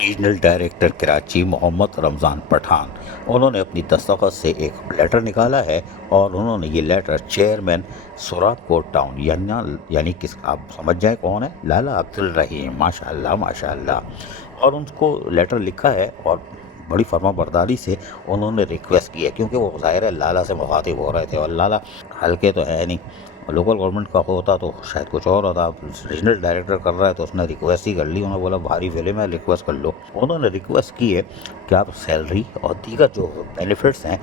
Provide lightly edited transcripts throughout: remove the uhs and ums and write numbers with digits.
Regional director Karachi Mohammad Ramzan Pathan, उन्होंने अपनी दस्तखत से एक लेटर निकाला है और उन्होंने ये लेटर चेयरमैन सोराबकोट टाउन यानी किस आप समझ जाए कौन है, लाला अब्दुल रहीम, माशाअल्लाह माशाअल्लाह, और उनको लेटर लिखा है और बड़ी फर्माबरदारी से उन्होंने रिक्वेस्ट की है, क्योंकि वो ज़ाहिर है लाला से मुखातिब हो रहे थे और लाला हल्के तो है नहीं, लोकल गवर्नमेंट का होता तो शायद कुछ और होता। रीजनल डायरेक्टर कर रहा है तो उसने रिक्वेस्ट ही कर ली, उन्होंने बोला भारी फिल्म है रिक्वेस्ट कर लो। उन्होंने रिक्वेस्ट की है कि आप सैलरी और दीगर जो बेनिफिट्स हैं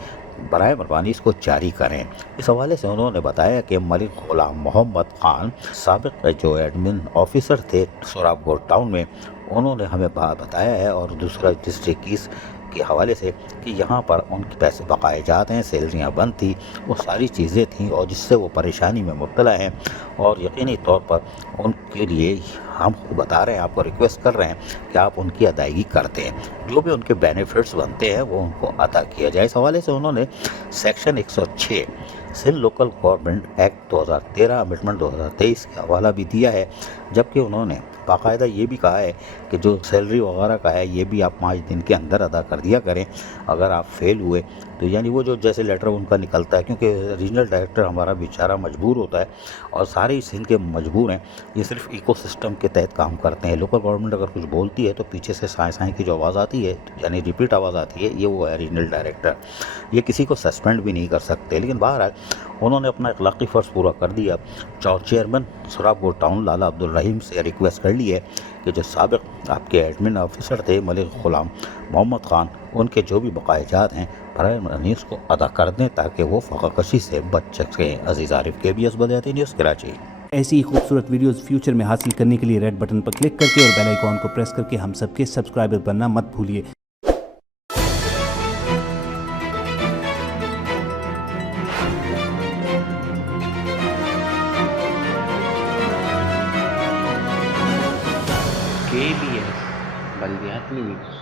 बराए मेहरबानी इसको जारी करें। इस हवाले से उन्होंने बताया कि मलिक गुलाम मोहम्मद खान साबिक जो एडमिन ऑफिसर थे सोराबकोट टाउन में, उन्होंने हमें बताया है और दूसरा डिस्ट्रिक्ट कीस के हवाले से कि यहाँ पर उनके पैसे बकाए जाते हैं, सैलरियाँ बंद थी, वो सारी चीज़ें थीं और जिससे वो परेशानी में मुब्तला हैं और यकीनी तौर पर उनके लिए हम बता रहे हैं, आपको रिक्वेस्ट कर रहे हैं कि आप उनकी अदायगी करते हैं, जो भी उनके बेनिफिट्स बनते हैं वो उनको अदा किया जाए। इस हवाले से उन्होंने section 106 Sindh local government act 2013 amendment 2023 का हवाला भी दिया है, जबकि उन्होंने बाकायदा ये भी कहा है कि जो सैलरी वगैरह का है ये भी आप 5 दिन के अंदर अदा कर दिया करें। अगर आप फेल हुए तो यानी वो जो जैसे लेटर उनका निकलता है, क्योंकि रीजनल डायरेक्टर हमारा बेचारा मजबूर होता है और सारे ही सिंध के मजबूर हैं, ये सिर्फ इकोसिस्टम के तहत काम करते हैं। लोकल गवर्नमेंट अगर कुछ बोलती है तो पीछे से साए साए की जो आवाज़ आती है यानी रिपीट आवाज़ आती है, ये वो है रीजनल डायरेक्टर, ये किसी को सस्पेंड भी नहीं कर सकते। लेकिन बहरहाल उन्होंने अपना अखलाकी फ़र्ज़ पूरा कर दिया। चेयरमैन सोराबकोट टाउन लाला अब्दुल रहीम से रिक्वेस्ट कर ली है कि जो साबिक आपके एडमिन ऑफिसर थे मलिक गुलाम मोहम्मद खान, उनके जो भी बकायाजात हैं बराए मेहरबानी उसको अदा कर दें ताकि वो फ़क़ाकशी से बच सकें। अज़ीज़ आरिफ KBS बदयाती न्यूज़ कराची। ऐसी ही खूबसूरत वीडियोस फ्यूचर में हासिल करने के लिए रेड बटन पर क्लिक करके और बेल आइकॉन को प्रेस करके हम सबके सब्सक्राइबर बनना मत भूलिए। KBS बल्दियाती न्यूज़।